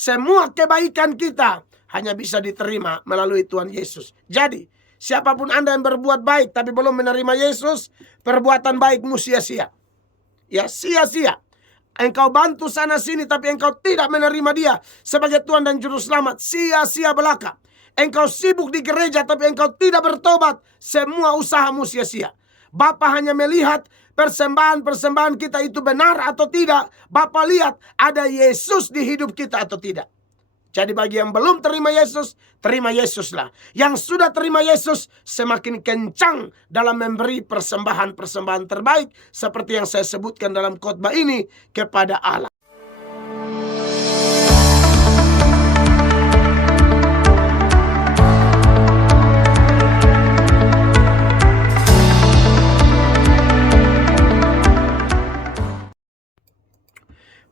semua kebaikan kita hanya bisa diterima melalui Tuhan Yesus. Jadi siapapun Anda yang berbuat baik tapi belum menerima Yesus, perbuatan baikmu sia-sia. Ya, sia-sia. Engkau bantu sana sini tapi engkau tidak menerima Dia sebagai Tuhan dan Juru Selamat, sia-sia belaka. Engkau sibuk di gereja tapi engkau tidak bertobat, semua usahamu sia-sia. Bapa hanya melihat persembahan-persembahan kita itu benar atau tidak. Bapa lihat ada Yesus di hidup kita atau tidak. Jadi bagi yang belum terima Yesuslah. Yang sudah terima Yesus semakin kencang dalam memberi persembahan-persembahan terbaik seperti yang saya sebutkan dalam khotbah ini kepada Allah.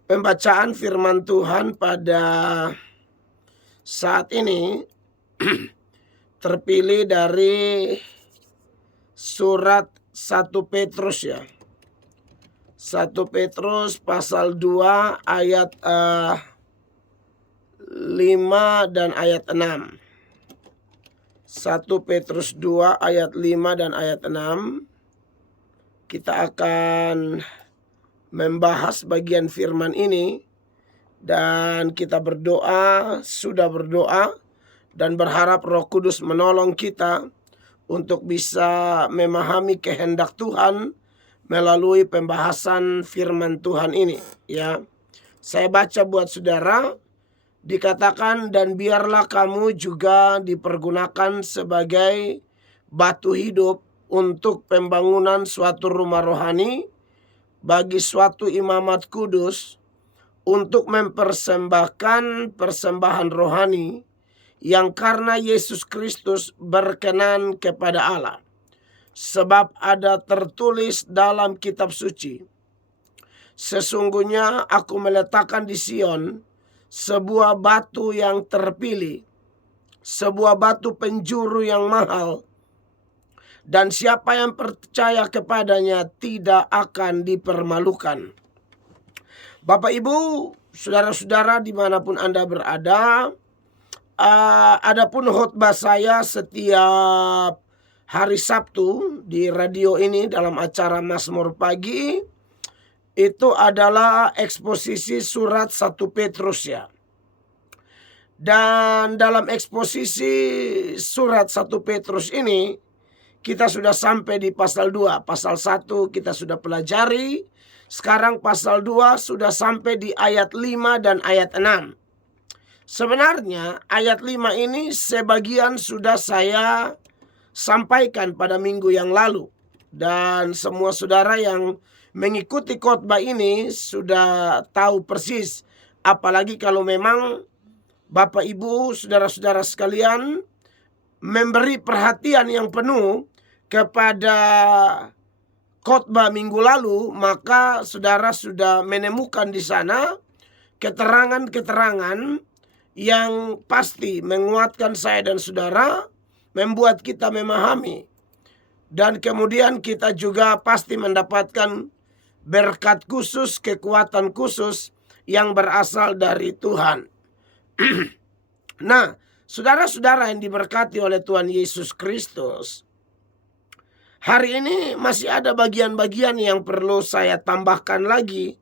Pembacaan firman Tuhan pada saat ini terpilih dari surat 1 Petrus ya. 1 Petrus pasal 2 ayat 5 dan ayat 6. 1 Petrus 2 ayat 5 dan ayat 6. Kita akan membahas bagian firman ini dan kita berdoa, sudah berdoa dan berharap Roh Kudus menolong kita untuk bisa memahami kehendak Tuhan melalui pembahasan firman Tuhan ini ya. Saya baca buat saudara, dikatakan dan biarlah kamu juga dipergunakan sebagai batu hidup untuk pembangunan suatu rumah rohani bagi suatu imamat kudus untuk mempersembahkan persembahan rohani yang karena Yesus Kristus berkenan kepada Allah. Sebab ada tertulis dalam kitab suci, sesungguhnya aku meletakkan di Sion sebuah batu yang terpilih, sebuah batu penjuru yang mahal, dan siapa yang percaya kepadanya tidak akan dipermalukan. Bapak Ibu, saudara-saudara dimanapun Anda berada, adapun khotbah saya setiap hari Sabtu di radio ini dalam acara Mazmur Pagi, itu adalah eksposisi surat 1 Petrus ya. Dan dalam eksposisi surat 1 Petrus ini, kita sudah sampai di pasal 2. Pasal 1 kita sudah pelajari. Sekarang pasal 2 sudah sampai di ayat 5 dan ayat 6. Sebenarnya ayat 5 ini sebagian sudah saya sampaikan pada minggu yang lalu. Dan semua saudara yang mengikuti khotbah ini sudah tahu persis. Apalagi kalau memang Bapak Ibu, saudara-saudara sekalian memberi perhatian yang penuh kepada khotbah minggu lalu, maka saudara sudah menemukan di sana keterangan-keterangan yang pasti menguatkan saya dan saudara, membuat kita memahami, dan kemudian kita juga pasti mendapatkan berkat khusus, kekuatan khusus yang berasal dari Tuhan. Nah, saudara-saudara yang diberkati oleh Tuhan Yesus Kristus, hari ini masih ada bagian-bagian yang perlu saya tambahkan lagi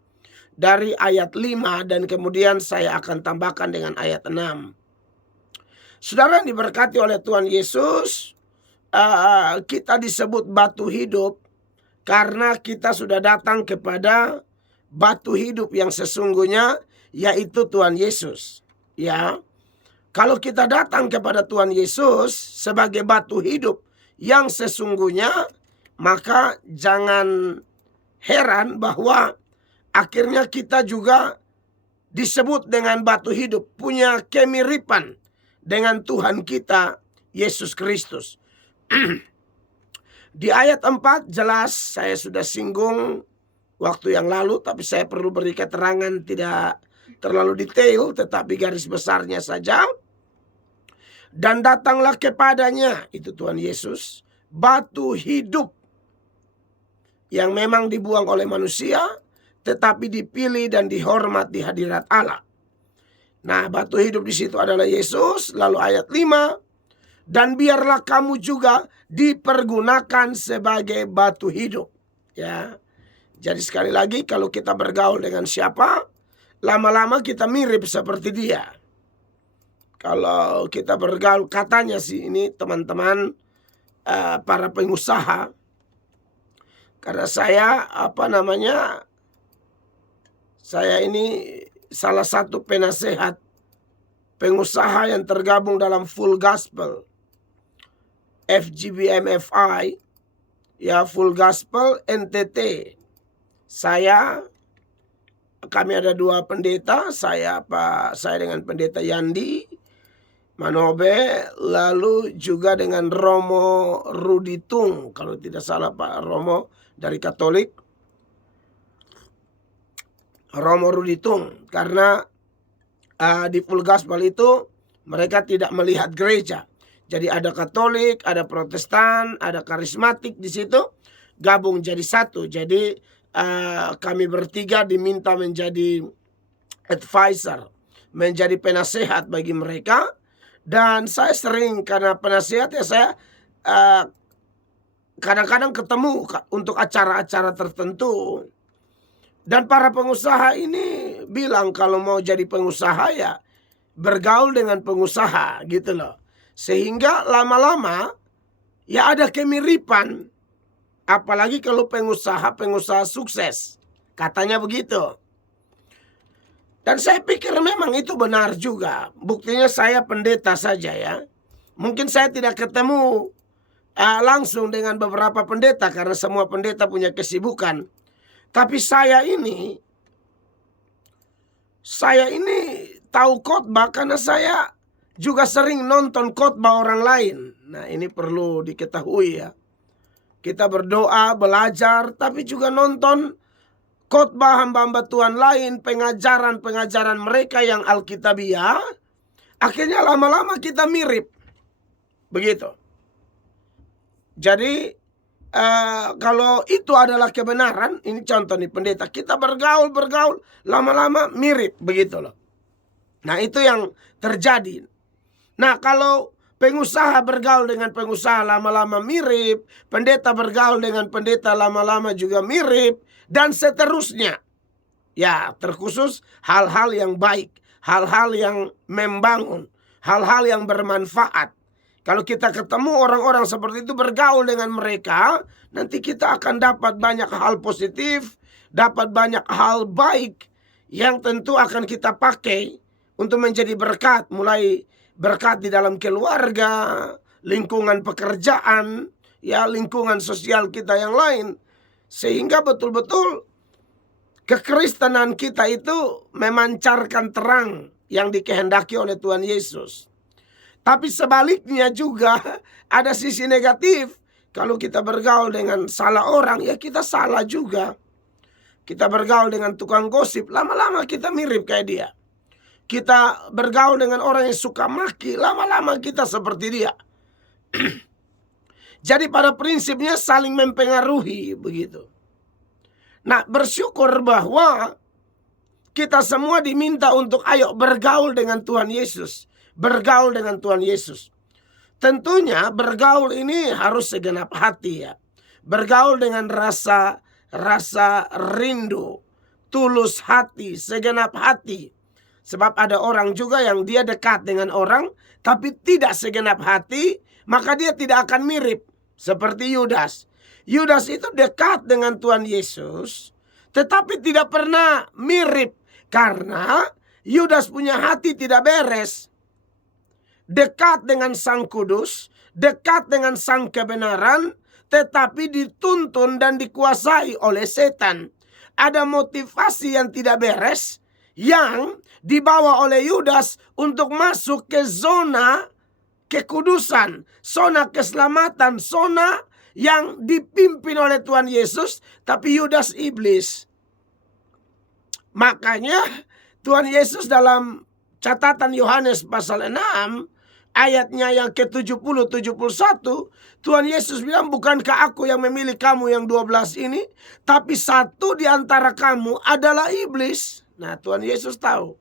dari ayat 5 dan kemudian saya akan tambahkan dengan ayat 6. Saudara yang diberkati oleh Tuhan Yesus, kita disebut batu hidup karena kita sudah datang kepada batu hidup yang sesungguhnya, yaitu Tuhan Yesus. Ya, kalau kita datang kepada Tuhan Yesus sebagai batu hidup yang sesungguhnya, maka jangan heran bahwa akhirnya kita juga disebut dengan batu hidup, punya kemiripan dengan Tuhan kita Yesus Kristus. Di ayat 4 jelas saya sudah singgung waktu yang lalu, tapi saya perlu beri keterangan tidak terlalu detail, tetapi garis besarnya saja. Dan datanglah kepadanya, itu Tuhan Yesus, batu hidup yang memang dibuang oleh manusia, tetapi dipilih dan dihormat di hadirat Allah. Nah, batu hidup di situ adalah Yesus. Lalu ayat 5, dan biarlah kamu juga dipergunakan sebagai batu hidup. Ya. Jadi sekali lagi, kalau kita bergaul dengan siapa, lama-lama kita mirip seperti dia. Kalau kita bergaul, katanya sih ini teman-teman para pengusaha, karena saya saya ini salah satu penasehat pengusaha yang tergabung dalam Full Gospel FGBMFI, ya, Full Gospel NTT. Kami ada 2 pendeta, saya dengan pendeta Yandi Manobe, lalu juga dengan Romo Ruditung, kalau tidak salah Pak Romo dari Katolik, Romo Ruditung, karena di Full Gospel itu mereka tidak melihat gereja. Jadi ada Katolik, ada Protestan, ada karismatik di situ, gabung jadi satu. Jadi kami bertiga diminta menjadi advisor, menjadi penasehat bagi mereka. Dan saya sering, karena penasehat ya, saya kadang-kadang ketemu untuk acara-acara tertentu. Dan para pengusaha ini bilang kalau mau jadi pengusaha ya bergaul dengan pengusaha gitu loh. Sehingga lama-lama ya ada kemiripan. Apalagi kalau pengusaha sukses. Katanya begitu. Dan saya pikir memang itu benar juga. Buktinya saya pendeta saja ya. Mungkin saya tidak ketemu langsung dengan beberapa pendeta karena semua pendeta punya kesibukan. Tapi saya ini tahu khotbah karena saya juga sering nonton khotbah orang lain. Nah, ini perlu diketahui ya. Kita berdoa, belajar, tapi juga nonton khotbah hamba-hamba Tuhan lain, pengajaran-pengajaran mereka yang Alkitabiah. Akhirnya lama-lama kita mirip. Begitu. Jadi kalau itu adalah kebenaran, ini contoh nih pendeta, kita bergaul, lama-lama mirip, begitu loh. Nah, itu yang terjadi. Nah, kalau pengusaha bergaul dengan pengusaha lama-lama mirip, pendeta bergaul dengan pendeta lama-lama juga mirip, dan seterusnya. Ya, terkhusus hal-hal yang baik, hal-hal yang membangun, hal-hal yang bermanfaat. Kalau kita ketemu orang-orang seperti itu, bergaul dengan mereka, nanti kita akan dapat banyak hal positif, dapat banyak hal baik yang tentu akan kita pakai untuk menjadi berkat. Mulai berkat di dalam keluarga, lingkungan pekerjaan, ya, lingkungan sosial kita yang lain. Sehingga betul-betul kekristenan kita itu memancarkan terang yang dikehendaki oleh Tuhan Yesus. Tapi sebaliknya juga ada sisi negatif. Kalau kita bergaul dengan salah orang, ya kita salah juga. Kita bergaul dengan tukang gosip, lama-lama kita mirip kayak dia. Kita bergaul dengan orang yang suka maki, lama-lama kita seperti dia. Jadi pada prinsipnya saling mempengaruhi begitu. Nah, bersyukur bahwa kita semua diminta untuk ayo bergaul dengan Tuhan Yesus. Bergaul dengan Tuhan Yesus. Tentunya bergaul ini harus segenap hati ya. Bergaul dengan rasa rindu, tulus hati, segenap hati. Sebab ada orang juga yang dia dekat dengan orang tapi tidak segenap hati, maka dia tidak akan mirip seperti Yudas. Yudas itu dekat dengan Tuhan Yesus tetapi tidak pernah mirip karena Yudas punya hati tidak beres. Dekat dengan Sang Kudus, dekat dengan Sang Kebenaran, tetapi dituntun dan dikuasai oleh setan. Ada motivasi yang tidak beres yang dibawa oleh Yudas untuk masuk ke zona kekudusan, zona keselamatan, zona yang dipimpin oleh Tuhan Yesus, tapi Yudas iblis. Makanya Tuhan Yesus dalam catatan Yohanes pasal 6 ayatnya yang ke-70, 71, Tuhan Yesus bilang, bukankah aku yang memilih kamu yang 12 ini, tapi satu di antara kamu adalah iblis. Nah, Tuhan Yesus tahu.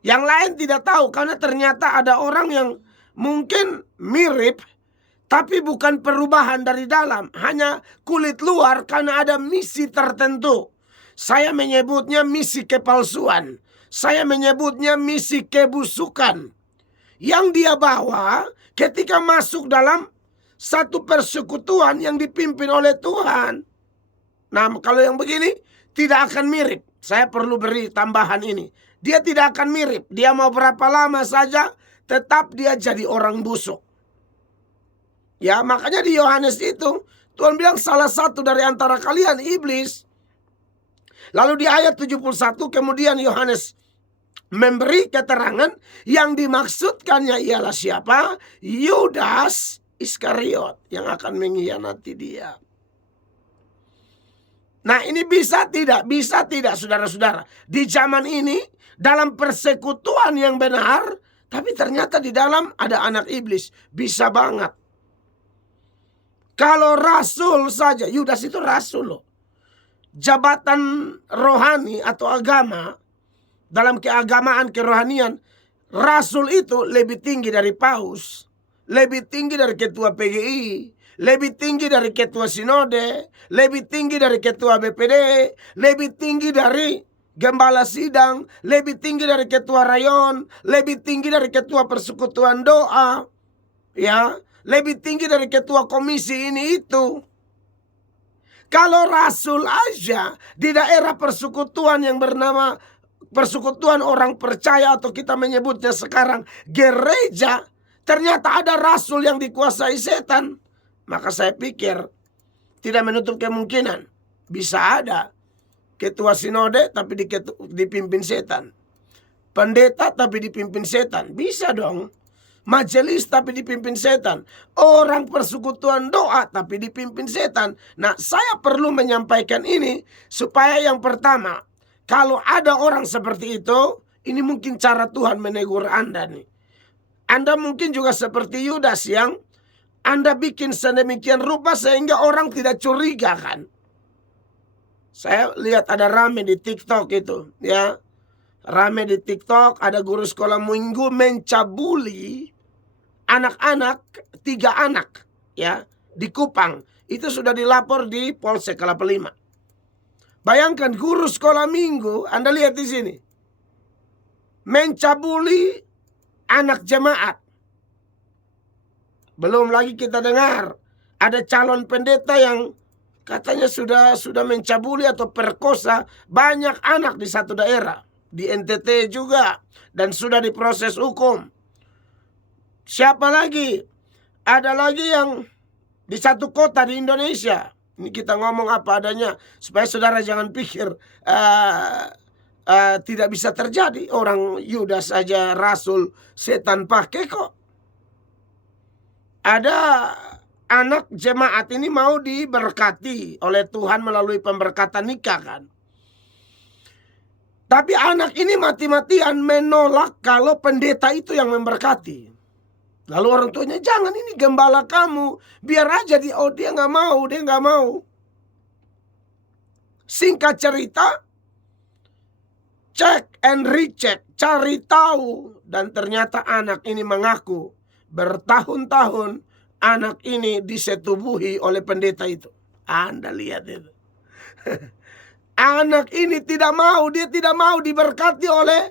Yang lain tidak tahu karena ternyata ada orang yang mungkin mirip tapi bukan perubahan dari dalam, hanya kulit luar karena ada misi tertentu. Saya menyebutnya misi kepalsuan. Saya menyebutnya misi kebusukan. Yang dia bawa ketika masuk dalam satu persekutuan yang dipimpin oleh Tuhan. Nah, kalau yang begini tidak akan mirip. Saya perlu beri tambahan ini. Dia tidak akan mirip. Dia mau berapa lama saja, tetap dia jadi orang busuk. Ya, makanya di Yohanes itu Tuhan bilang salah satu dari antara kalian iblis. Lalu di ayat 71 kemudian Yohanes memberi keterangan yang dimaksudkannya ialah siapa? Yudas Iskariot yang akan mengkhianati dia. Nah, ini bisa tidak saudara-saudara. Di zaman ini dalam persekutuan yang benar, tapi ternyata di dalam ada anak iblis. Bisa banget. Kalau rasul saja, Yudas itu rasul loh. Jabatan rohani atau agama, dalam keagamaan kerohanian, rasul itu lebih tinggi dari paus, lebih tinggi dari ketua PGI, lebih tinggi dari ketua sinode, lebih tinggi dari ketua BPD, lebih tinggi dari gembala sidang, lebih tinggi dari ketua rayon, lebih tinggi dari ketua persekutuan doa, ya, lebih tinggi dari ketua komisi ini itu. Kalau rasul aja di daerah persekutuan yang bernama persekutuan orang percaya atau kita menyebutnya sekarang gereja, ternyata ada rasul yang dikuasai setan. Maka saya pikir tidak menutup kemungkinan bisa ada ketua sinode tapi dipimpin setan. Pendeta tapi dipimpin setan. Bisa dong. Majelis tapi dipimpin setan. Orang persekutuan doa tapi dipimpin setan. Nah, saya perlu menyampaikan ini supaya yang pertama, kalau ada orang seperti itu, ini mungkin cara Tuhan menegur Anda nih. Anda mungkin juga seperti Yudas yang Anda bikin sedemikian rupa sehingga orang tidak curiga kan. Saya lihat ada rame di TikTok itu, ya. Rame di TikTok, ada guru sekolah minggu mencabuli anak-anak, 3 anak, ya, di Kupang. Itu sudah dilapor di Polsek Kelapa Lima. Bayangkan guru sekolah minggu, Anda lihat di sini, mencabuli anak jemaat. Belum lagi kita dengar ada calon pendeta yang katanya sudah mencabuli atau perkosa banyak anak di satu daerah. Di NTT juga. Dan sudah diproses hukum. Siapa lagi? Ada lagi yang di satu kota di Indonesia. Ini kita ngomong apa adanya. Supaya saudara jangan pikir tidak bisa terjadi. Orang Yudas saja rasul setan pakai kok. Ada anak jemaat ini mau diberkati oleh Tuhan melalui pemberkatan nikah kan. Tapi anak ini mati-matian menolak kalau pendeta itu yang memberkati. Lalu orang tuanya, jangan, ini gembala kamu. Biar aja dia nggak mau. Singkat cerita, cek and recheck, cari tahu. Dan ternyata anak ini mengaku bertahun-tahun anak ini disetubuhi oleh pendeta itu. Anda lihat itu. Anak ini tidak mau, dia tidak mau diberkati oleh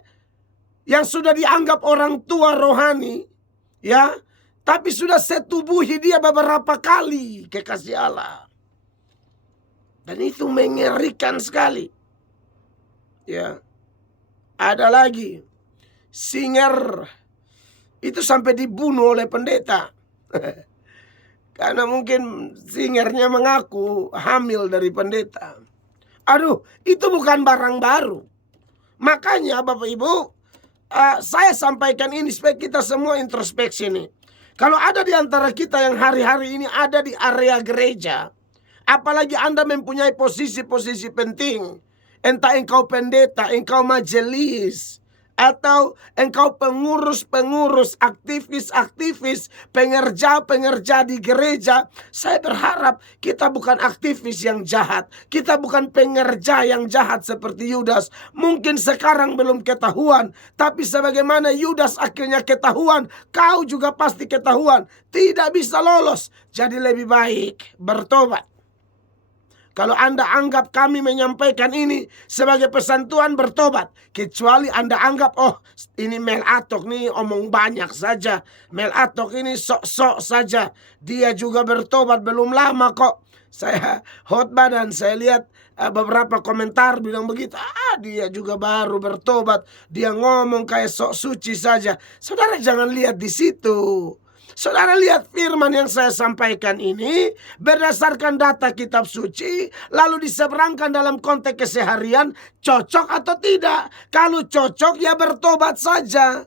yang sudah dianggap orang tua rohani, ya. Tapi sudah setubuhi dia beberapa kali kekasih Allah. Dan itu mengerikan sekali. Ya. Ada lagi singer itu sampai dibunuh oleh pendeta. Karena mungkin singernya mengaku hamil dari pendeta. Aduh, itu bukan barang baru. Makanya Bapak Ibu, saya sampaikan ini supaya kita semua introspeksi nih. Kalau ada di antara kita yang hari-hari ini ada di area gereja, apalagi Anda mempunyai posisi-posisi penting, entah engkau pendeta, engkau majelis, atau engkau pengurus-pengurus, aktivis-aktivis, pengerja-pengerja di gereja, saya berharap kita bukan aktivis yang jahat. Kita bukan pengerja yang jahat seperti Yudas. Mungkin sekarang belum ketahuan, tapi sebagaimana Yudas akhirnya ketahuan, kau juga pasti ketahuan. Tidak bisa lolos. Jadi lebih baik bertobat. Kalau Anda anggap kami menyampaikan ini sebagai pesan Tuhan, bertobat. Kecuali Anda anggap, oh ini Mel Atok nih omong banyak saja. Mel Atok ini sok-sok saja. Dia juga bertobat belum lama kok. Saya khotbah dan saya lihat beberapa komentar bilang begitu. Dia juga baru bertobat. Dia ngomong kayak sok suci saja. Saudara jangan lihat di situ. Saudara lihat firman yang saya sampaikan ini berdasarkan data kitab suci, lalu diseberangkan dalam konteks keseharian, cocok atau tidak. Kalau cocok ya bertobat saja.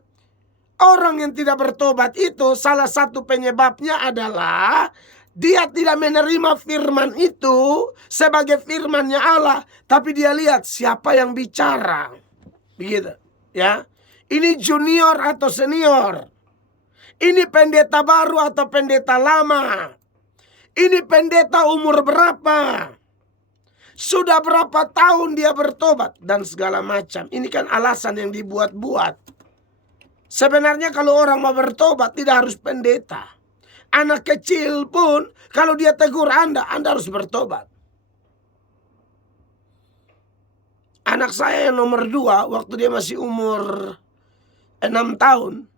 Orang yang tidak bertobat itu salah satu penyebabnya adalah dia tidak menerima firman itu sebagai firman-Nya Allah, tapi dia lihat siapa yang bicara. Begitu, ya. Ini junior atau senior. Ini pendeta baru atau pendeta lama? Ini pendeta umur berapa? Sudah berapa tahun dia bertobat? Dan segala macam. Ini kan alasan yang dibuat-buat. Sebenarnya kalau orang mau bertobat tidak harus pendeta. Anak kecil pun kalau dia tegur Anda harus bertobat. Anak saya yang nomor 2 waktu dia masih umur 6 tahun.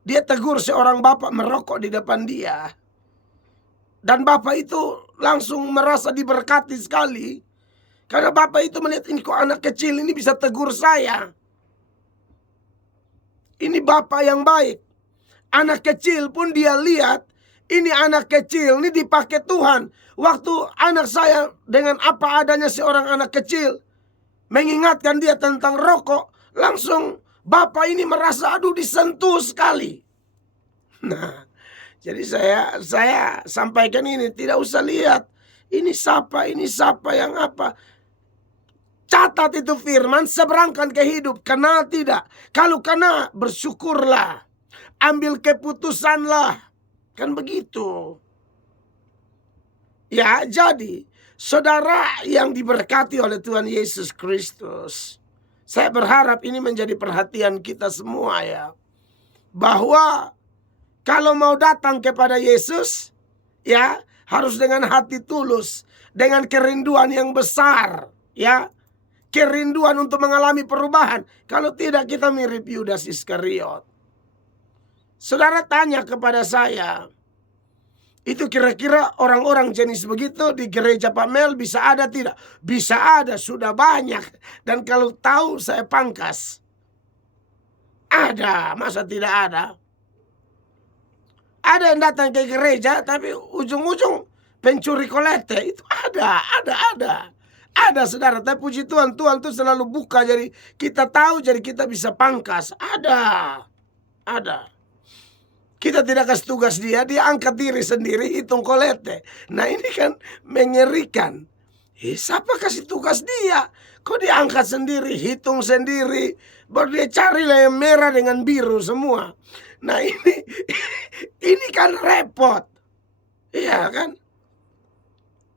Dia tegur seorang bapak merokok di depan dia. Dan bapak itu langsung merasa diberkati sekali. Karena bapak itu melihat, ini kok anak kecil ini bisa tegur saya. Ini bapak yang baik. Anak kecil pun dia lihat, ini anak kecil ini dipakai Tuhan. Waktu anak saya dengan apa adanya seorang anak kecil mengingatkan dia tentang rokok, langsung bapak ini merasa aduh disentuh sekali. Nah, jadi saya sampaikan ini, tidak usah lihat ini siapa yang apa. Catat itu firman, seberangkan ke hidup. Kena tidak? Kalau kena, bersyukurlah. Ambil keputusanlah. Kan begitu. Ya, jadi saudara yang diberkati oleh Tuhan Yesus Kristus, saya berharap ini menjadi perhatian kita semua ya. Bahwa kalau mau datang kepada Yesus, ya harus dengan hati tulus, dengan kerinduan yang besar, ya. Kerinduan untuk mengalami perubahan. Kalau tidak kita mirip Yudas Iskariot. Saudara tanya kepada saya, itu kira-kira orang-orang jenis begitu di gereja Pak Mel bisa ada tidak? Bisa ada, sudah banyak. Dan kalau tahu saya pangkas. Ada, masa tidak ada? Ada yang datang ke gereja tapi ujung-ujung pencuri kolete. Itu ada. Ada saudara, tapi puji Tuhan, Tuhan tuh selalu buka, jadi kita tahu, jadi kita bisa pangkas. Ada. Kita tidak kasih tugas dia angkat diri sendiri hitung kolete. Nah ini kan mengerikan. Siapa kasih tugas dia? Kok dia angkat sendiri, hitung sendiri, baru dia carilah yang merah dengan biru semua. Nah ini kan repot. Iya kan?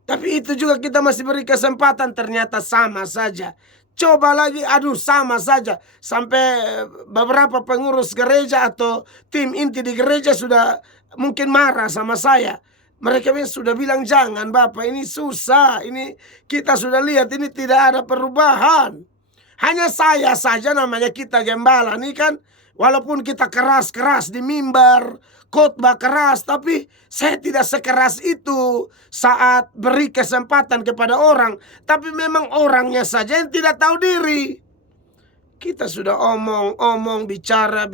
Tapi itu juga kita masih beri kesempatan, ternyata sama saja. Coba lagi, sama saja. Sampai beberapa pengurus gereja atau tim inti di gereja sudah mungkin marah sama saya. Mereka sudah bilang, jangan Bapak, ini susah. Ini kita sudah lihat, ini tidak ada perubahan. Hanya saya saja namanya kita gembala. Ini kan walaupun kita keras-keras di mimbar, khotbah keras, tapi saya tidak sekeras itu saat beri kesempatan kepada orang. Tapi memang orangnya saja yang tidak tahu diri. Kita sudah omong, bicara,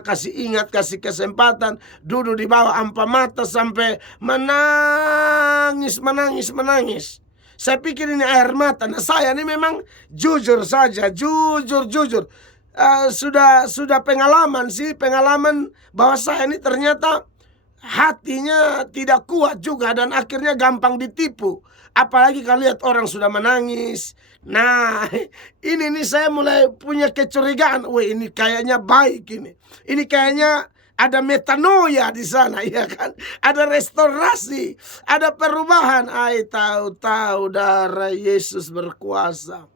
kasih ingat, kasih kesempatan, duduk di bawah ampa mata sampai menangis. Saya pikir ini air mata. Nah saya ini memang jujur saja, jujur. Sudah pengalaman bahwa saya ini ternyata hatinya tidak kuat juga dan akhirnya gampang ditipu. Apalagi kalau lihat orang sudah menangis. Nah, ini nih saya mulai punya kecurigaan. Wah, ini kayaknya baik ini. Ini kayaknya ada metanoia di sana, ya kan? Ada restorasi, ada perubahan. Tahu-tahu darah Yesus berkuasa.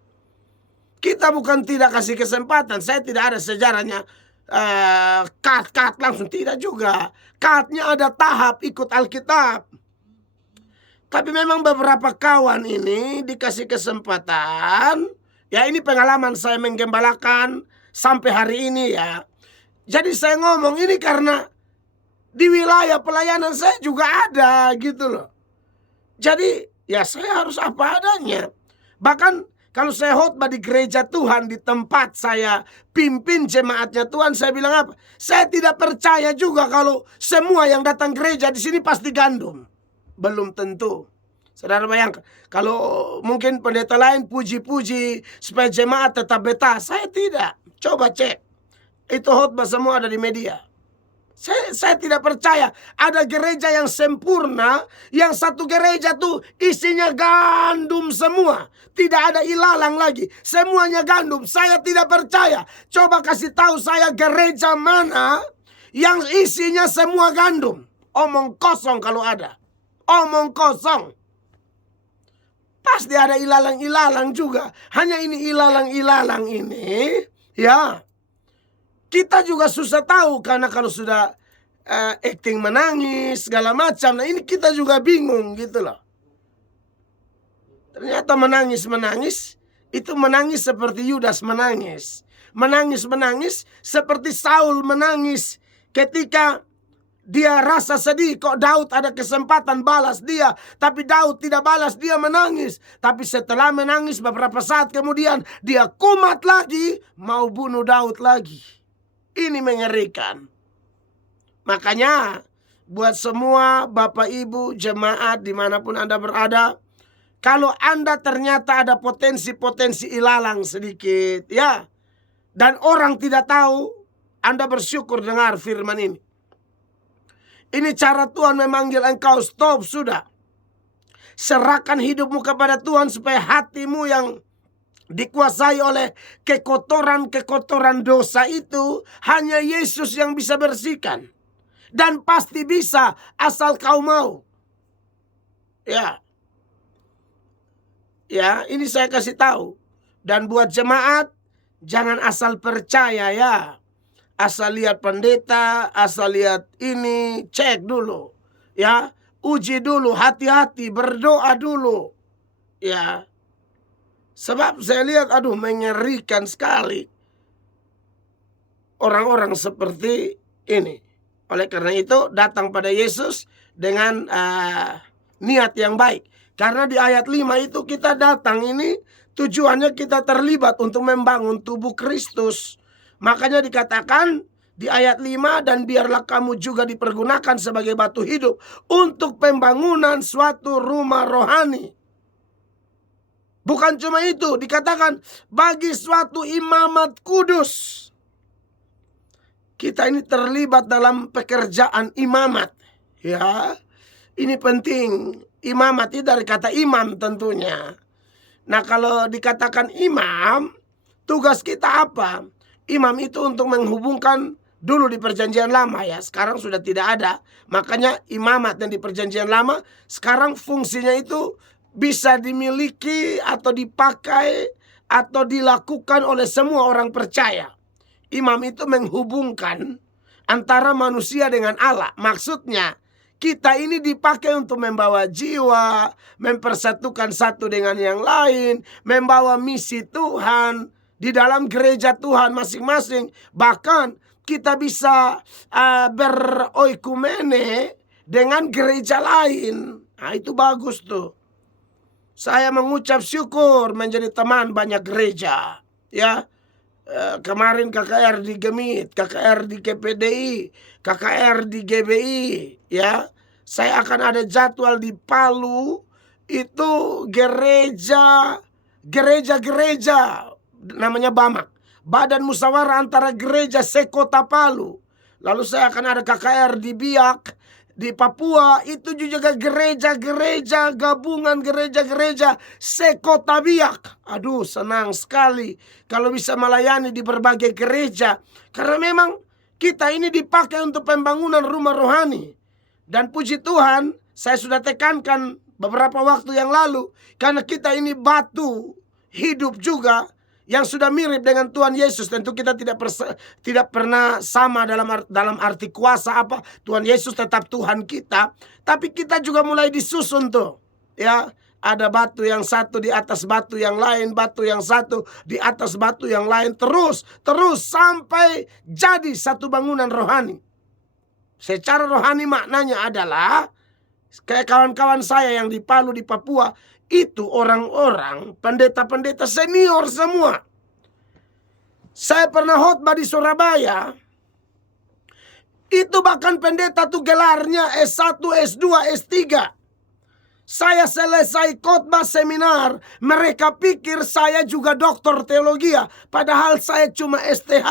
Kita bukan tidak kasih kesempatan. Saya tidak ada sejarahnya cut langsung, tidak juga. Cutnya ada tahap, ikut Alkitab. Tapi memang beberapa kawan ini dikasih kesempatan. Ya, ini pengalaman saya menggembalakan sampai hari ini ya. Jadi saya ngomong ini karena di wilayah pelayanan saya juga ada gitu loh. Jadi ya saya harus apa adanya. Bahkan kalau saya khotbah di gereja Tuhan, di tempat saya pimpin jemaatnya Tuhan, saya bilang apa? Saya tidak percaya juga kalau semua yang datang gereja di sini pasti gandum. Belum tentu. Saudara bayangkan, kalau mungkin pendeta lain puji-puji supaya jemaat tetap betah. Saya tidak. Coba cek. Itu khotbah semua ada di media. Saya tidak percaya ada gereja yang sempurna, yang satu gereja tuh isinya gandum semua. Tidak ada ilalang lagi. Semuanya gandum. Saya tidak percaya. Coba kasih tahu saya gereja mana yang isinya semua gandum. Omong kosong kalau ada. Omong kosong. Pasti ada ilalang-ilalang juga. Hanya ini ilalang-ilalang ini, ya, kita juga susah tahu. Karena kalau sudah acting menangis, segala macam. Nah ini kita juga bingung gitu loh. Ternyata menangis-menangis, itu menangis seperti Yudas menangis. Menangis-menangis seperti Saul menangis ketika dia rasa sedih, kok Daud ada kesempatan balas dia, tapi Daud tidak balas, dia menangis. Tapi setelah menangis beberapa saat kemudian dia kumat lagi, mau bunuh Daud lagi. Ini mengerikan. Makanya buat semua Bapak Ibu jemaat dimanapun Anda berada, kalau Anda ternyata ada potensi-potensi ilalang sedikit, ya, dan orang tidak tahu, Anda bersyukur dengar firman ini. Ini cara Tuhan memanggil engkau, stop sudah. Serahkan hidupmu kepada Tuhan supaya hatimu yang dikuasai oleh kekotoran-kekotoran dosa itu hanya Yesus yang bisa bersihkan. Dan pasti bisa asal kau mau. Ya. Ya, ini saya kasih tahu. Dan buat jemaat, jangan asal percaya ya. Asal lihat pendeta, asal lihat ini, cek dulu. Ya, uji dulu, hati-hati, berdoa dulu. Ya. Sebab saya lihat, aduh, mengerikan sekali orang-orang seperti ini. Oleh karena itu, datang pada Yesus dengan niat yang baik. Karena di ayat 5 itu kita datang ini, tujuannya kita terlibat untuk membangun tubuh Kristus. Makanya dikatakan di ayat 5, dan biarlah kamu juga dipergunakan sebagai batu hidup untuk pembangunan suatu rumah rohani. Bukan cuma itu, dikatakan bagi suatu imamat kudus. Kita ini terlibat dalam pekerjaan imamat. Ya, ini penting. Imamat itu dari kata imam tentunya. Nah kalau dikatakan imam, tugas kita apa? Imam itu untuk menghubungkan, dulu di perjanjian lama ya, sekarang sudah tidak ada. Makanya imamat yang di perjanjian lama sekarang fungsinya itu bisa dimiliki atau dipakai atau dilakukan oleh semua orang percaya. Imam itu menghubungkan antara manusia dengan Allah. Maksudnya kita ini dipakai untuk membawa jiwa, mempersatukan satu dengan yang lain, membawa misi Tuhan di dalam gereja Tuhan masing-masing. Bahkan kita bisa beroikumene dengan gereja lain. Nah itu bagus tuh. Saya mengucap syukur menjadi teman banyak gereja. Ya, kemarin KKR di Gemit, KKR di KPDI, KKR di GBI. Ya, saya akan ada jadwal di Palu. Itu gereja namanya BAMAK, Badan Musyawarah Antara Gereja Sekota Palu. Lalu saya akan ada KKR di Biak, di Papua itu juga gereja-gereja gabungan, gereja-gereja sekota biak. Aduh, senang sekali kalau bisa melayani di berbagai gereja, karena memang kita ini dipakai untuk pembangunan rumah rohani. Dan puji Tuhan, saya sudah tekankan beberapa waktu yang lalu, karena kita ini batu hidup juga yang sudah mirip dengan Tuhan Yesus. Tentu kita tidak pernah sama dalam arti kuasa apa. Tuhan Yesus tetap Tuhan kita, tapi kita juga mulai disusun tuh, ya. Ada batu yang satu di atas batu yang lain, batu yang satu di atas batu yang lain, terus sampai jadi satu bangunan rohani. Secara rohani maknanya adalah kayak kawan-kawan saya yang di Palu, di Papua, itu orang-orang pendeta-pendeta senior semua. Saya pernah khotbah di Surabaya, itu bahkan pendeta tuh gelarnya S1, S2, S3. Saya selesai khotbah seminar, mereka pikir saya juga doktor teologi, padahal saya cuma STH.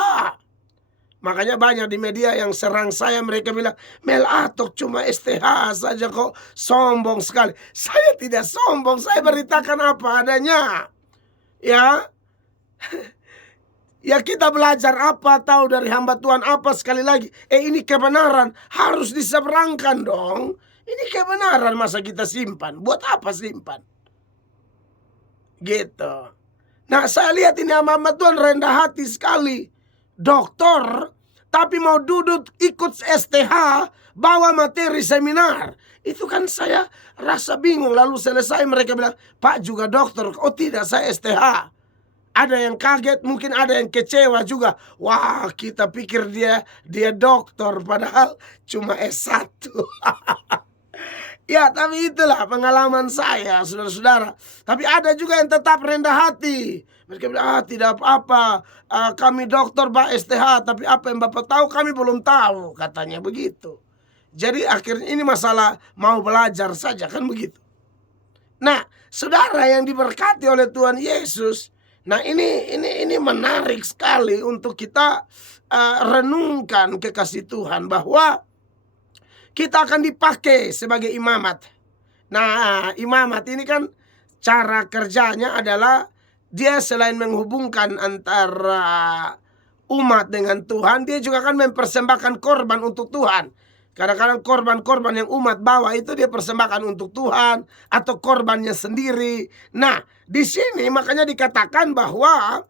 Makanya banyak di media yang serang saya, mereka bilang, Mel Atok cuma STH saja kok, sombong sekali. Saya tidak sombong, saya beritakan apa adanya. Ya, ya kita belajar apa, tahu dari hamba Tuhan apa, sekali lagi. Ini kebenaran, harus diseberangkan dong. Ini kebenaran, masa kita simpan? Buat apa simpan? Gitu. Nah, saya lihat ini hamba Tuhan rendah hati sekali. Doktor, tapi mau duduk ikut STH, bawa materi seminar. Itu kan saya rasa bingung. Lalu selesai mereka bilang, Pak juga dokter. Oh tidak, saya STH. Ada yang kaget, mungkin ada yang kecewa juga. Wah, kita pikir dia dokter, padahal cuma S1. Ya, tapi itulah pengalaman saya, saudara-saudara. Tapi ada juga yang tetap rendah hati. Mereka bilang, tidak apa-apa, kami dokter Pak STH, tapi apa yang Bapak tahu kami belum tahu, katanya begitu. Jadi akhirnya ini masalah mau belajar saja, kan begitu. Nah, saudara yang diberkati oleh Tuhan Yesus, nah ini menarik sekali untuk kita renungkan kekasih Tuhan, bahwa kita akan dipakai sebagai imamat. Nah, imamat ini kan cara kerjanya adalah dia selain menghubungkan antara umat dengan Tuhan, dia juga akan mempersembahkan korban untuk Tuhan. Kadang-kadang korban-korban yang umat bawa itu dia persembahkan untuk Tuhan atau korbannya sendiri. Nah, di sini makanya dikatakan bahwa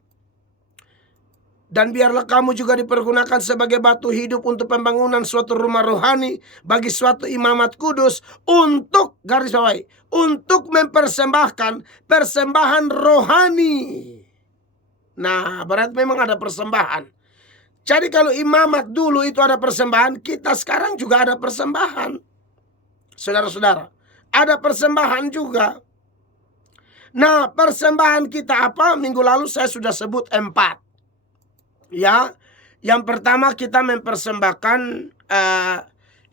dan biarlah kamu juga dipergunakan sebagai batu hidup untuk pembangunan suatu rumah rohani bagi suatu imamat kudus, untuk, garis bawahi, untuk mempersembahkan persembahan rohani. Nah, berarti memang ada persembahan. Jadi kalau imamat dulu itu ada persembahan, kita sekarang juga ada persembahan. Saudara-saudara, ada persembahan juga. Nah, persembahan kita apa? Minggu lalu saya sudah sebut 4. Ya, yang pertama kita mempersembahkan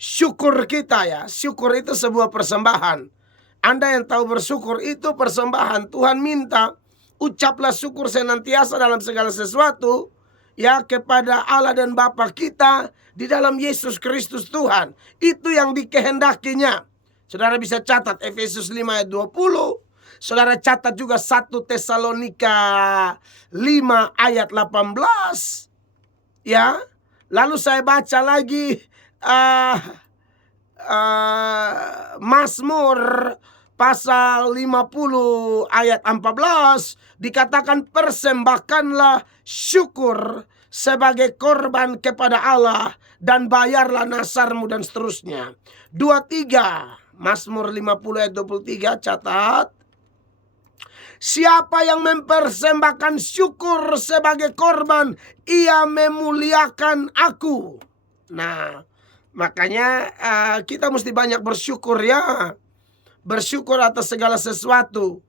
syukur kita, ya. Syukur itu sebuah persembahan. Anda yang tahu bersyukur itu persembahan. Tuhan minta ucaplah syukur senantiasa dalam segala sesuatu, ya, kepada Allah dan Bapa kita di dalam Yesus Kristus Tuhan. Itu yang dikehendakinya. Saudara bisa catat Efesus 5 ayat 20. Saudara catat juga 1 Tesalonika 5 ayat 18. Ya, lalu saya baca lagi Mazmur pasal 50 ayat 14. Dikatakan persembahkanlah syukur sebagai korban kepada Allah dan bayarlah nasarmu, dan seterusnya. 23 Mazmur 50 ayat 23, catat. Siapa yang mempersembahkan syukur sebagai korban, ia memuliakan aku. Nah, makanya kita mesti banyak bersyukur, ya. Bersyukur atas segala sesuatu.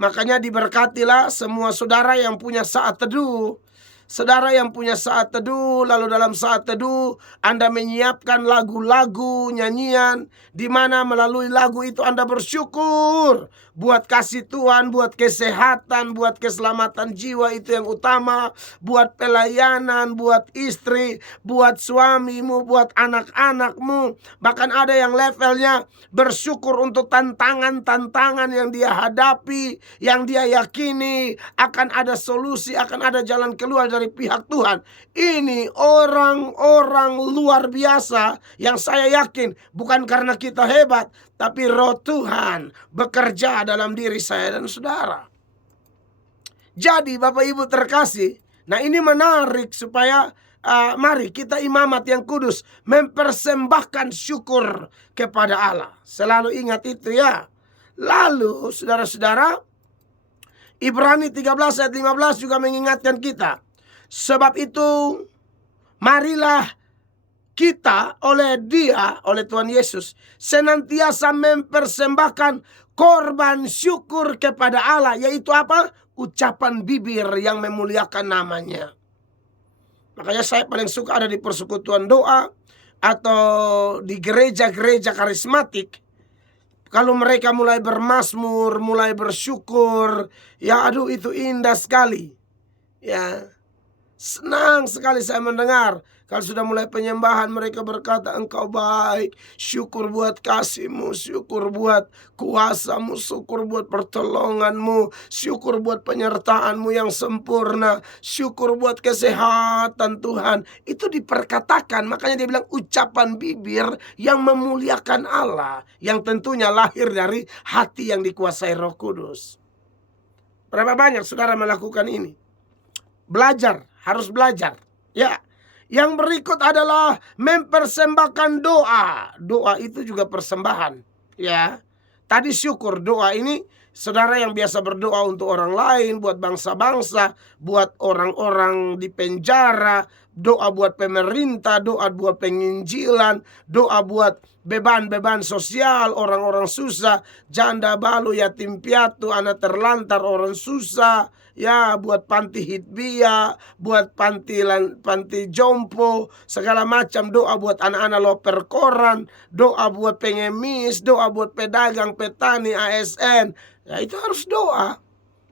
Makanya diberkatilah semua saudara yang punya saat teduh. Saudara yang punya saat teduh, lalu dalam saat teduh Anda menyiapkan lagu-lagu, nyanyian, di mana melalui lagu itu Anda bersyukur buat kasih Tuhan, buat kesehatan, buat keselamatan jiwa itu yang utama, buat pelayanan, buat istri, buat suamimu, buat anak-anakmu. Bahkan ada yang levelnya bersyukur untuk tantangan-tantangan yang dia hadapi, yang dia yakini akan ada solusi, akan ada jalan keluar dari pihak Tuhan. Ini orang-orang luar biasa yang saya yakin bukan karena kita hebat, tapi roh Tuhan bekerja dalam diri saya dan saudara. Jadi Bapak Ibu terkasih, nah ini menarik supaya mari kita imamat yang kudus mempersembahkan syukur kepada Allah. Selalu ingat itu ya. Lalu saudara-saudara, Ibrani 13 ayat 15 juga mengingatkan kita. Sebab itu marilah kita oleh Tuhan Yesus senantiasa mempersembahkan korban syukur kepada Allah. Yaitu apa? Ucapan bibir yang memuliakan namanya. Makanya saya paling suka ada di persekutuan doa atau di gereja-gereja karismatik. Kalau mereka mulai bermazmur, mulai bersyukur, ya aduh itu indah sekali. Ya, senang sekali saya mendengar. Kalau sudah mulai penyembahan mereka berkata, Engkau baik, syukur buat kasih-Mu, syukur buat kuasa-Mu, syukur buat pertolongan-Mu, syukur buat penyertaan-Mu yang sempurna, syukur buat kesehatan Tuhan. Itu diperkatakan, makanya dia bilang ucapan bibir yang memuliakan Allah, yang tentunya lahir dari hati yang dikuasai Roh Kudus. Berapa banyak saudara melakukan ini? Belajar, harus belajar. Ya. Yang berikut adalah mempersembahkan doa. Doa itu juga persembahan. Ya. Tadi syukur, doa ini saudara yang biasa berdoa untuk orang lain, buat bangsa-bangsa, buat orang-orang di penjara, doa buat pemerintah, doa buat penginjilan, doa buat beban-beban sosial, orang-orang susah, janda balu, yatim piatu, anak terlantar, orang susah. Ya, buat panti hitbia, buat panti jompo, segala macam doa buat anak-anak loper koran, doa buat pengemis, doa buat pedagang, petani, ASN. Ya, itu harus doa.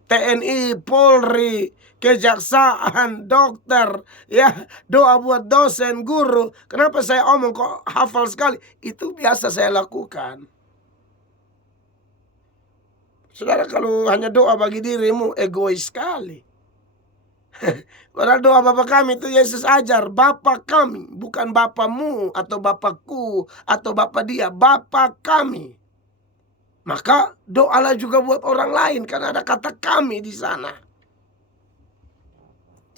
TNI, Polri, kejaksaan, dokter, ya, doa buat dosen, guru. Kenapa saya omong kok hafal sekali? Itu biasa saya lakukan. Saudara, kalau hanya doa bagi dirimu, egois sekali. Padahal doa Bapa kami itu Yesus ajar, Bapa kami, bukan Bapamu atau Bapakku atau Bapa dia, Bapa kami. Maka doalah juga buat orang lain, karena ada kata kami di sana.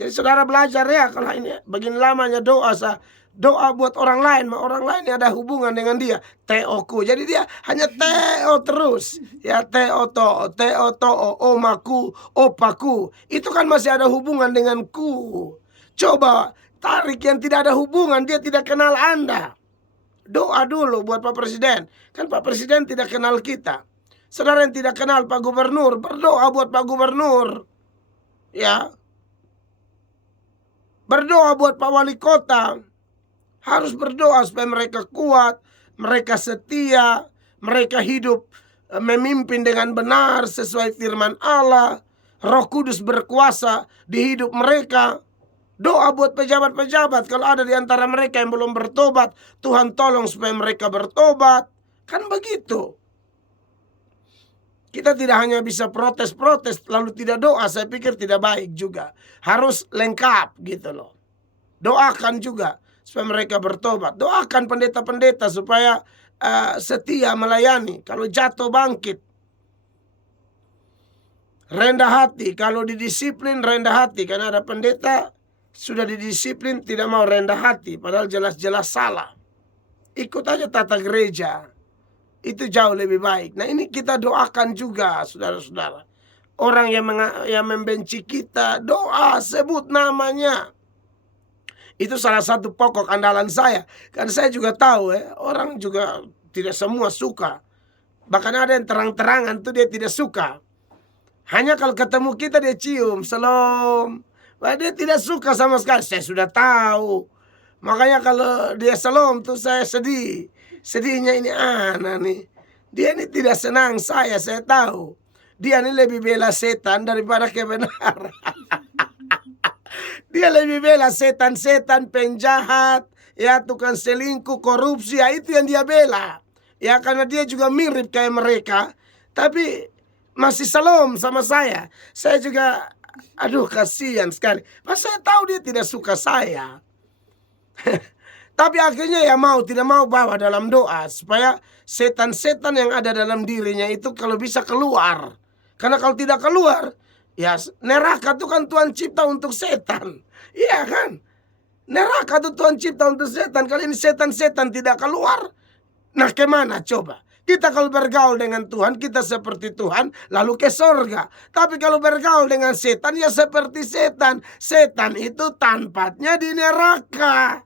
Jadi saudara belajar ya, kalau ini begini lamanya doa doa buat orang lain, orang lain yang ada hubungan dengan dia, teoku. Jadi dia hanya teo terus. Ya, teo to, omaku, opaku. Itu kan masih ada hubungan denganku. Coba tarik yang tidak ada hubungan, dia tidak kenal Anda. Doa dulu buat Pak Presiden. Kan Pak Presiden tidak kenal kita. Saudara yang tidak kenal Pak Gubernur, berdoa buat Pak Gubernur. Ya. Berdoa buat Pak Wali Kota. Harus berdoa supaya mereka kuat, mereka setia, mereka hidup memimpin dengan benar sesuai firman Allah. Roh Kudus berkuasa di hidup mereka. Doa buat pejabat-pejabat, kalau ada di antara mereka yang belum bertobat, Tuhan tolong supaya mereka bertobat. Kan begitu. Kita tidak hanya bisa protes-protes lalu tidak doa, saya pikir tidak baik juga. Harus lengkap gitu loh. Doakan juga supaya mereka bertobat. Doakan pendeta-pendeta supaya setia melayani. Kalau jatuh bangkit. Rendah hati. Kalau didisiplin rendah hati. Karena ada pendeta sudah didisiplin tidak mau rendah hati. Padahal jelas-jelas salah. Ikut aja tata gereja. Itu jauh lebih baik. Nah, ini kita doakan juga saudara-saudara. Orang yang membenci kita, doa, sebut namanya. Itu salah satu pokok andalan saya. Karena saya juga tahu orang juga tidak semua suka. Bahkan ada yang terang-terangan tuh dia tidak suka. Hanya kalau ketemu kita dia cium, salam, Wah, dia tidak suka sama sekali. Saya sudah tahu. Makanya kalau dia Shalom tuh saya sedih. Sedihnya ini anak nih. Dia ini tidak senang saya tahu. Dia ini lebih bela setan daripada kebenaran. Dia lebih bela setan-setan, penjahat, ya tukang selingkuh, korupsi, ya itu yang dia bela. Ya karena dia juga mirip kayak mereka, tapi masih Shalom sama saya. Saya juga, aduh kasihan sekali. Mas saya tahu dia tidak suka saya. Tapi akhirnya ya mau tidak mau bawa dalam doa supaya setan-setan yang ada dalam dirinya itu kalau bisa keluar. Karena kalau tidak keluar, ya neraka itu kan Tuhan cipta untuk setan. Iya kan? Neraka itu Tuhan cipta untuk setan. Kalau ini setan-setan tidak keluar, nah kemana coba? Kita kalau bergaul dengan Tuhan, kita seperti Tuhan, lalu ke sorga. Tapi kalau bergaul dengan setan, ya seperti setan. Setan itu tempatnya di neraka.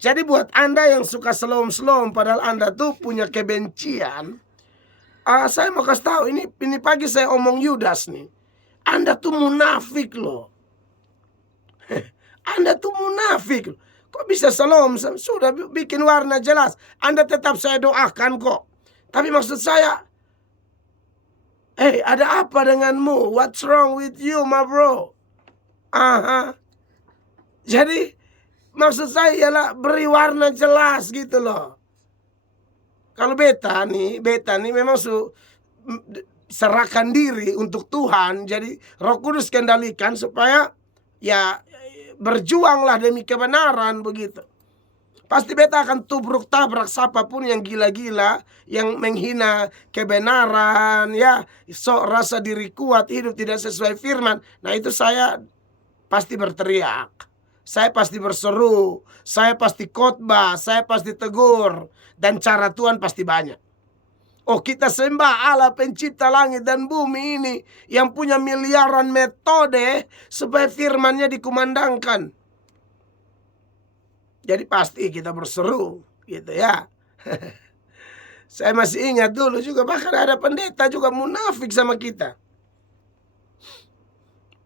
Jadi buat Anda yang suka Shalom-Shalom, padahal Anda tuh punya kebencian, saya mau kasih tahu, ini pagi saya omong Yudas nih. Anda tuh munafik loh. Anda tuh munafik. Kok bisa Shalom? Sudah bikin warna jelas. Anda tetap saya doakan kok. Tapi maksud saya, ada apa denganmu? What's wrong with you, my bro? Jadi maksud saya ialah beri warna jelas gitu loh. Kalau beta nih memang serahkan diri untuk Tuhan. Jadi Roh Kudus kendalikan supaya ya berjuanglah demi kebenaran begitu. Pasti beta akan tubruk tabrak siapapun yang gila-gila, yang menghina kebenaran, ya sok rasa diri kuat, hidup tidak sesuai firman. Nah itu saya pasti berteriak. Saya pasti berseru, saya pasti khotbah, saya pasti tegur, dan cara Tuhan pasti banyak. Oh, kita sembah Allah pencipta langit dan bumi ini yang punya miliaran metode supaya firman-Nya dikumandangkan. Jadi pasti kita berseru gitu ya. Saya masih ingat dulu juga bahkan ada pendeta juga munafik sama kita.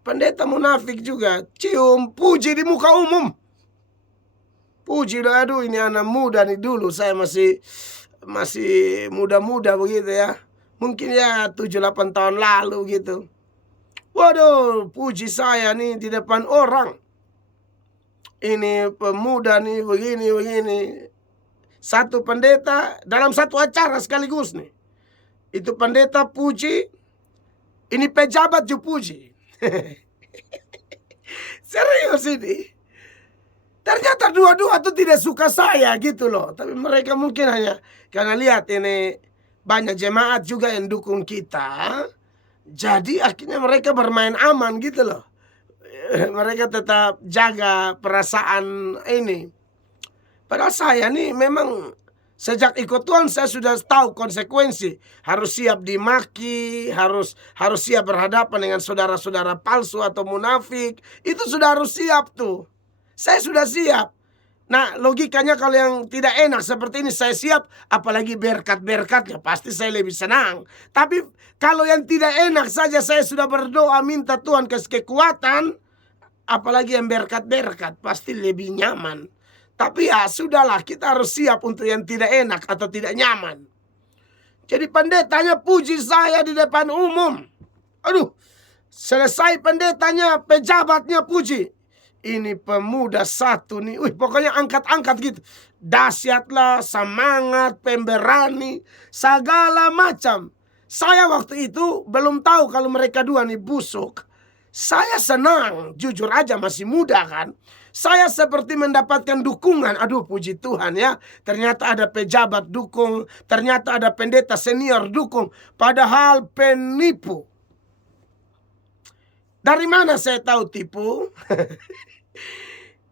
Pendeta munafik juga, cium puji di muka umum. Puji, aduh ini anak muda nih, dulu saya masih muda-muda begitu ya. Mungkin ya 7-8 tahun lalu gitu. Waduh, puji saya nih di depan orang. Ini pemuda nih begini. Satu pendeta dalam satu acara sekaligus nih. Itu pendeta puji, ini pejabat juga puji. Serius ini. Ternyata dua-dua tuh tidak suka saya gitu loh. Tapi mereka mungkin hanya karena lihat ini banyak jemaat juga yang dukung kita. Jadi akhirnya mereka bermain aman gitu loh. Mereka tetap jaga perasaan ini. Padahal saya nih memang sejak ikut Tuhan saya sudah tahu konsekuensi. Harus siap dimaki, harus siap berhadapan dengan saudara-saudara palsu atau munafik. Itu sudah harus siap tuh. Saya sudah siap. Nah logikanya kalau yang tidak enak seperti ini saya siap. Apalagi berkat-berkatnya pasti saya lebih senang. Tapi kalau yang tidak enak saja saya sudah berdoa minta Tuhan kasih kekuatan. Apalagi yang berkat-berkat pasti lebih nyaman. Tapi ya sudahlah, kita harus siap untuk yang tidak enak atau tidak nyaman. Jadi pendetanya puji saya di depan umum. Aduh, selesai pendetanya, pejabatnya puji. Ini pemuda satu nih, pokoknya angkat-angkat gitu. Dahsyatlah, semangat, pemberani, segala macam. Saya waktu itu belum tahu kalau mereka dua nih busuk. Saya senang, jujur aja masih muda kan. Saya seperti mendapatkan dukungan. Aduh puji Tuhan ya. Ternyata ada pejabat dukung. Ternyata ada pendeta senior dukung. Padahal penipu. Dari mana saya tahu tipu?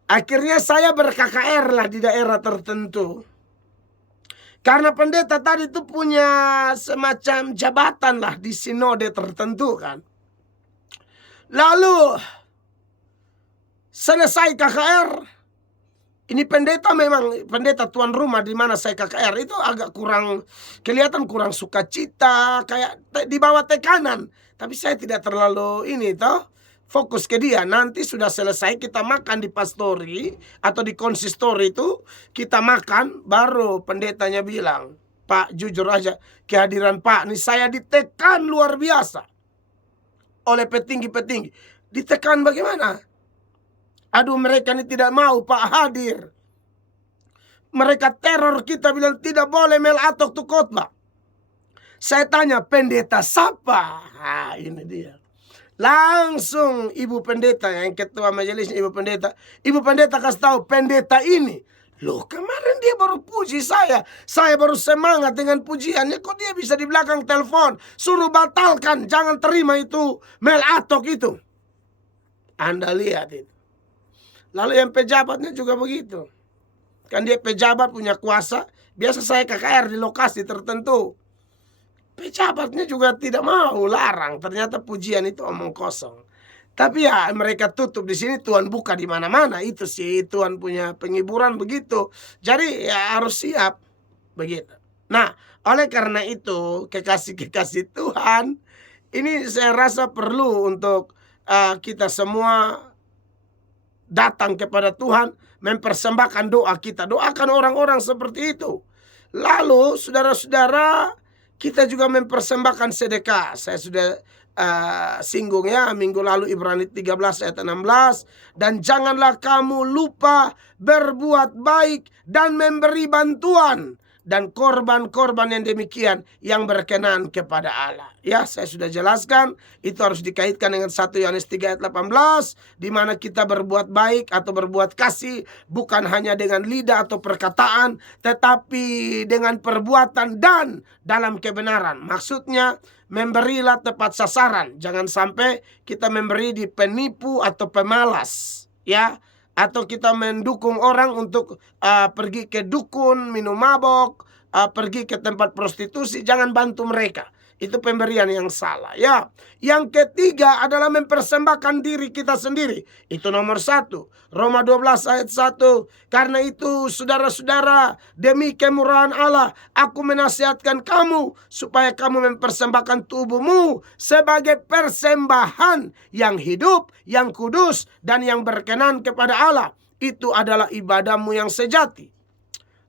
Akhirnya saya ber-KKR lah di daerah tertentu. Karena pendeta tadi itu punya semacam jabatan lah di sinode tertentu kan. Lalu selesai KKR, Ini pendeta memang, pendeta tuan rumah di mana saya KKR itu agak kurang, kelihatan kurang sukacita, kayak di bawah tekanan. Tapi saya tidak terlalu ini toh, fokus ke dia. Nanti sudah selesai kita makan di pastori atau di konsistori itu, kita makan, baru pendetanya bilang, Pak jujur aja, kehadiran Pak ini saya ditekan luar biasa oleh petinggi-petinggi. Ditekan bagaimana? Aduh, mereka ini tidak mau Pak hadir. Mereka teror kita, bilang tidak boleh Mel Atok tuh khotbah. Saya tanya, pendeta siapa? Nah, ini dia. Langsung ibu pendeta, yang ketua majelisnya ibu pendeta. Ibu pendeta kasih tahu, pendeta ini. Loh, kemarin dia baru puji saya. Saya baru semangat dengan pujiannya. Kok dia bisa di belakang telepon? Suruh batalkan, jangan terima itu Mel Atok itu. Anda lihat itu. Lalu yang pejabatnya juga begitu. Kan dia pejabat punya kuasa. Biasa saya KKR di lokasi tertentu. Pejabatnya juga tidak mau, larang. Ternyata pujian itu omong kosong. Tapi ya mereka tutup di sini, Tuhan buka di mana-mana. Itu sih Tuhan punya penghiburan begitu. Jadi ya harus siap begitu. Nah, oleh karena itu kekasih-kekasih Tuhan, ini saya rasa perlu untuk kita semua datang kepada Tuhan, mempersembahkan doa kita. Doakan orang-orang seperti itu. Lalu saudara-saudara, kita juga mempersembahkan sedekah. Saya sudah singgung ya minggu lalu, Ibrani 13 ayat 16. Dan janganlah kamu lupa berbuat baik dan memberi bantuan dan korban-korban yang demikian yang berkenan kepada Allah. Ya, saya sudah jelaskan, itu harus dikaitkan dengan 1 Yohanes 3 ayat 18, di mana kita berbuat baik atau berbuat kasih bukan hanya dengan lidah atau perkataan, tetapi dengan perbuatan dan dalam kebenaran. Maksudnya memberilah tepat sasaran. Jangan sampai kita memberi di penipu atau pemalas, ya. Atau kita mendukung orang untuk pergi ke dukun, minum mabok, pergi ke tempat prostitusi. Jangan bantu mereka. Itu pemberian yang salah, ya. Yang ketiga adalah mempersembahkan diri kita sendiri. Itu nomor 1. Roma 12 ayat 1. Karena itu saudara-saudara, demi kemurahan Allah, aku menasihatkan kamu supaya kamu mempersembahkan tubuhmu sebagai persembahan yang hidup, yang kudus, dan yang berkenan kepada Allah. Itu adalah ibadahmu yang sejati.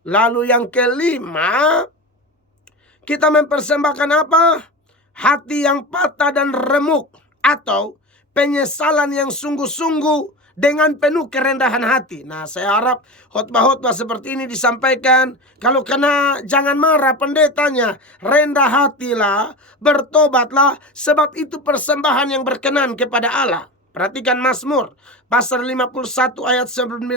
Lalu yang kelima, kita mempersembahkan apa? Hati yang patah dan remuk, atau penyesalan yang sungguh-sungguh dengan penuh kerendahan hati. Nah, saya harap khotbah-khotbah seperti ini disampaikan. Kalau kena, jangan marah pendetanya. Rendah hatilah, bertobatlah, sebab itu persembahan yang berkenan kepada Allah. Perhatikan Mazmur pasal 51 ayat 19.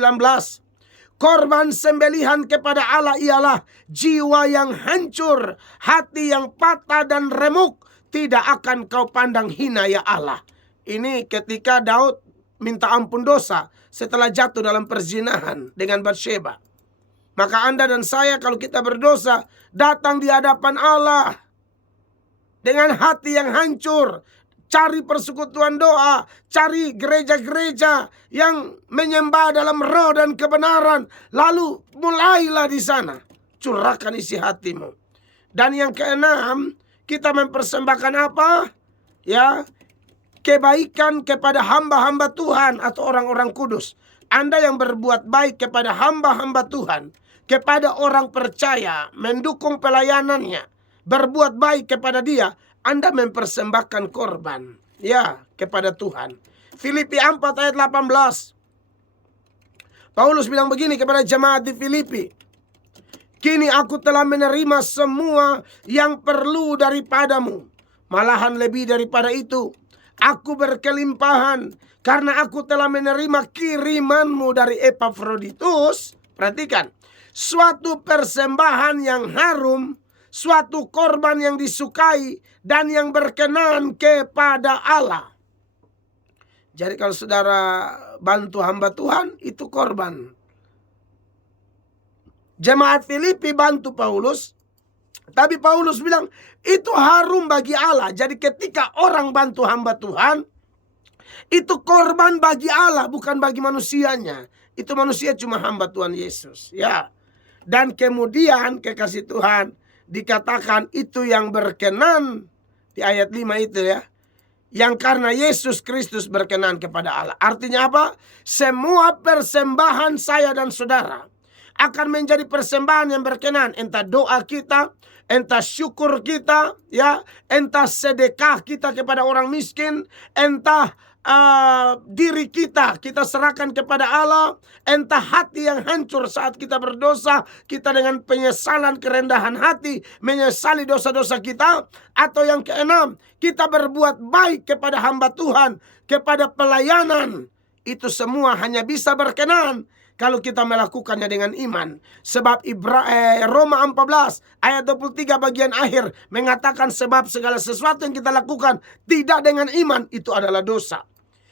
Korban sembelihan kepada Allah ialah jiwa yang hancur, hati yang patah dan remuk. Tidak akan kau pandang hina ya Allah. Ini ketika Daud minta ampun dosa setelah jatuh dalam perzinahan dengan Batsheba. Maka Anda dan saya kalau kita berdosa, datang di hadapan Allah dengan hati yang hancur. Cari persekutuan doa, cari gereja-gereja yang menyembah dalam roh dan kebenaran. Lalu mulailah di sana, curahkan isi hatimu. Dan yang keenam, kita mempersembahkan apa? Ya, kebaikan kepada hamba-hamba Tuhan atau orang-orang kudus. Anda yang berbuat baik kepada hamba-hamba Tuhan, kepada orang percaya, mendukung pelayanannya, berbuat baik kepada dia, Anda mempersembahkan korban, ya, kepada Tuhan. Filipi 4 ayat 18. Paulus bilang begini kepada jemaat di Filipi. Kini aku telah menerima semua yang perlu daripadamu. Malahan lebih daripada itu. Aku berkelimpahan karena aku telah menerima kirimanmu dari Epafroditus. Perhatikan. Suatu persembahan yang harum, suatu korban yang disukai dan yang berkenan kepada Allah. Jadi kalau saudara bantu hamba Tuhan, itu korban. Jemaat Filipi bantu Paulus, tapi Paulus bilang itu harum bagi Allah. Jadi ketika orang bantu hamba Tuhan, Itu korban bagi Allah, bukan bagi manusianya. Itu manusia cuma hamba Tuhan Yesus, ya. Dan kemudian kekasih Tuhan dikatakan itu yang berkenan di ayat 5 itu ya. Yang karena Yesus Kristus berkenan kepada Allah. Artinya apa? Semua persembahan saya dan saudara akan menjadi persembahan yang berkenan. Entah doa kita, entah syukur kita, ya, entah sedekah kita kepada orang miskin, entah diri kita serahkan kepada Allah, entah hati yang hancur saat kita berdosa, kita dengan penyesalan kerendahan hati menyesali dosa-dosa kita, atau yang keenam, kita berbuat baik kepada hamba Tuhan, kepada pelayanan. Itu semua hanya bisa berkenan kalau kita melakukannya dengan iman. Sebab Roma 14 ayat 23 bagian akhir mengatakan sebab segala sesuatu yang kita lakukan tidak dengan iman itu adalah dosa.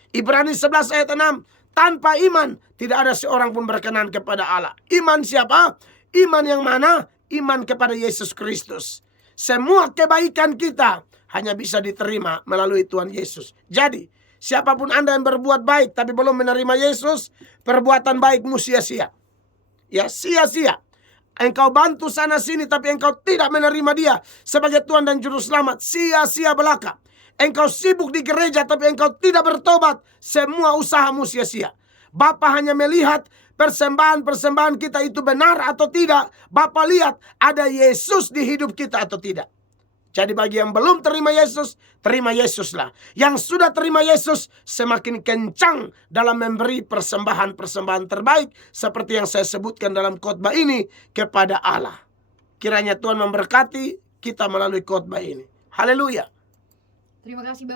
Ibrani 11 ayat 6, tanpa iman tidak ada seorang pun berkenan kepada Allah. Iman siapa? Iman yang mana? Iman kepada Yesus Kristus. Semua kebaikan kita hanya bisa diterima melalui Tuhan Yesus. Jadi siapapun Anda yang berbuat baik tapi belum menerima Yesus, perbuatan baikmu sia-sia. Ya, sia-sia. Engkau bantu sana sini tapi engkau tidak menerima Dia sebagai Tuhan dan Juru Selamat, sia-sia belaka. Engkau sibuk di gereja tapi engkau tidak bertobat, semua usahamu sia-sia. Bapa hanya melihat persembahan-persembahan kita itu benar atau tidak. Bapa lihat ada Yesus di hidup kita atau tidak. Jadi bagi yang belum terima Yesuslah. Yang sudah terima Yesus semakin kencang dalam memberi persembahan-persembahan terbaik seperti yang saya sebutkan dalam khotbah ini kepada Allah. Kiranya Tuhan memberkati kita melalui khotbah ini. Haleluya. Terima kasih Bapak.